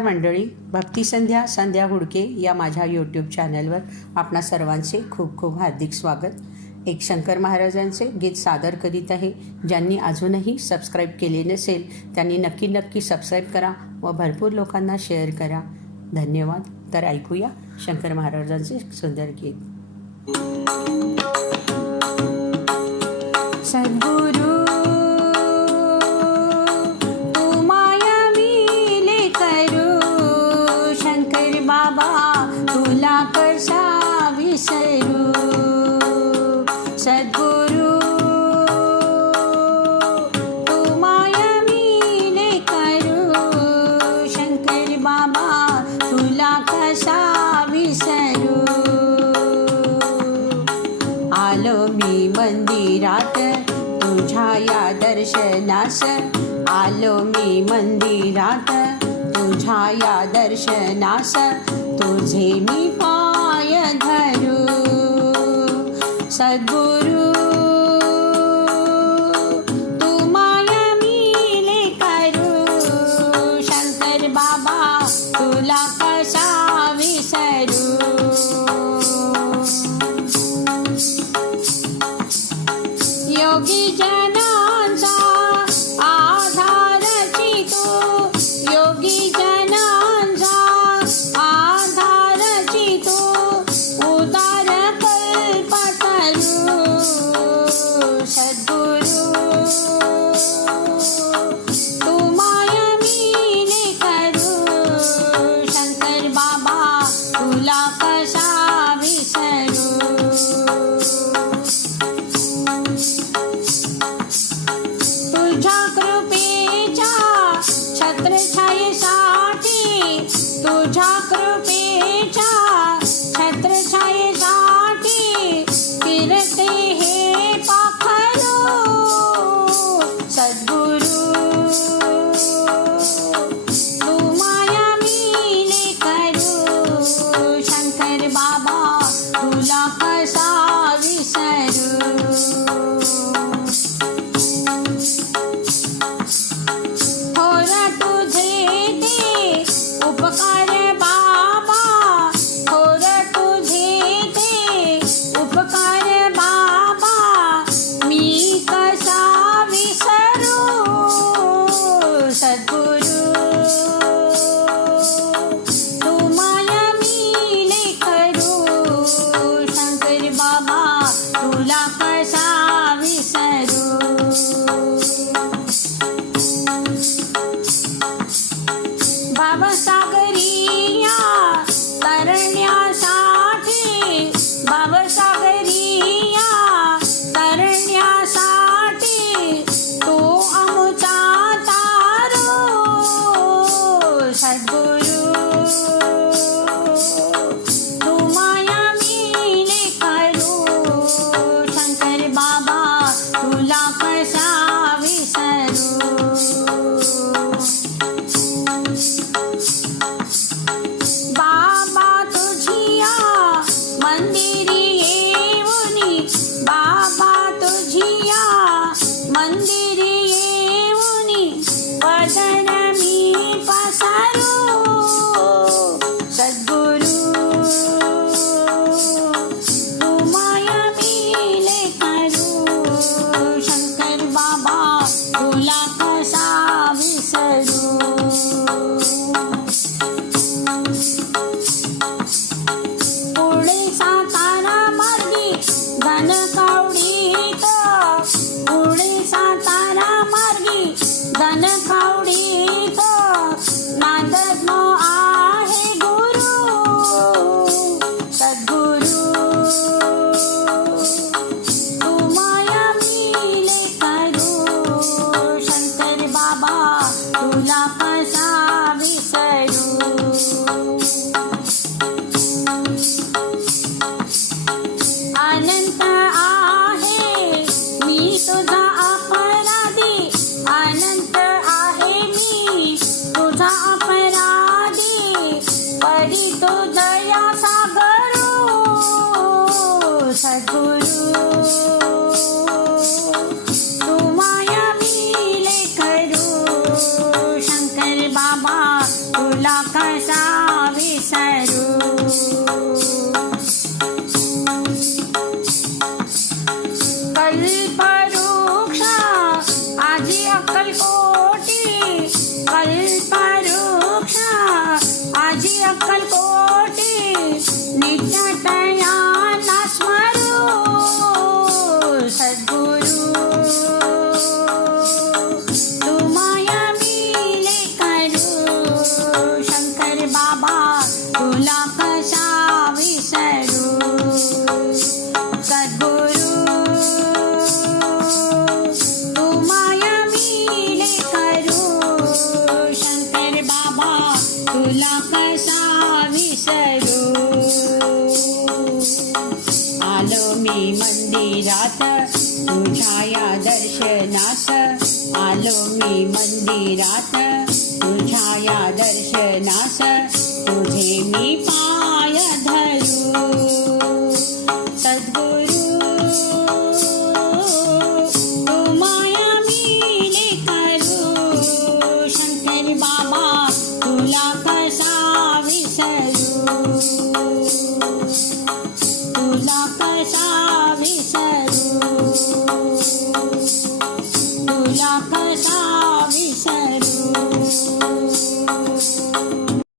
मंडळी भक्तिसंध्या संध्या हुडके या माझ्या यूट्यूब चॅनलवर आपणा सर्वांचे खूप खूप हार्दिक स्वागत. एक शंकर महाराजांचे गीत सादर करीत आहे. ज्यांनी अजूनही सबस्क्राईब केले नसेल त्यांनी नक्की नक्की सबस्क्राईब करा व भरपूर लोकांना शेअर करा. धन्यवाद. तर ऐकूया शंकर महाराजांचे सुंदर गीत. सद्गुरु सद्गुरु तुमाय मी ने करू शंकर बाबा तुला कसा विसरू आलो मी मंदिरात तुझ्या या दर्शनास आलो मी मंदिरात तुझ्या या दर्शनास तुझे मी पाय धर Sadguru. snitch तुझ्या दर्शनास आलो मी मंदिरात. तुझ्या दर्शनास तुझे मी पा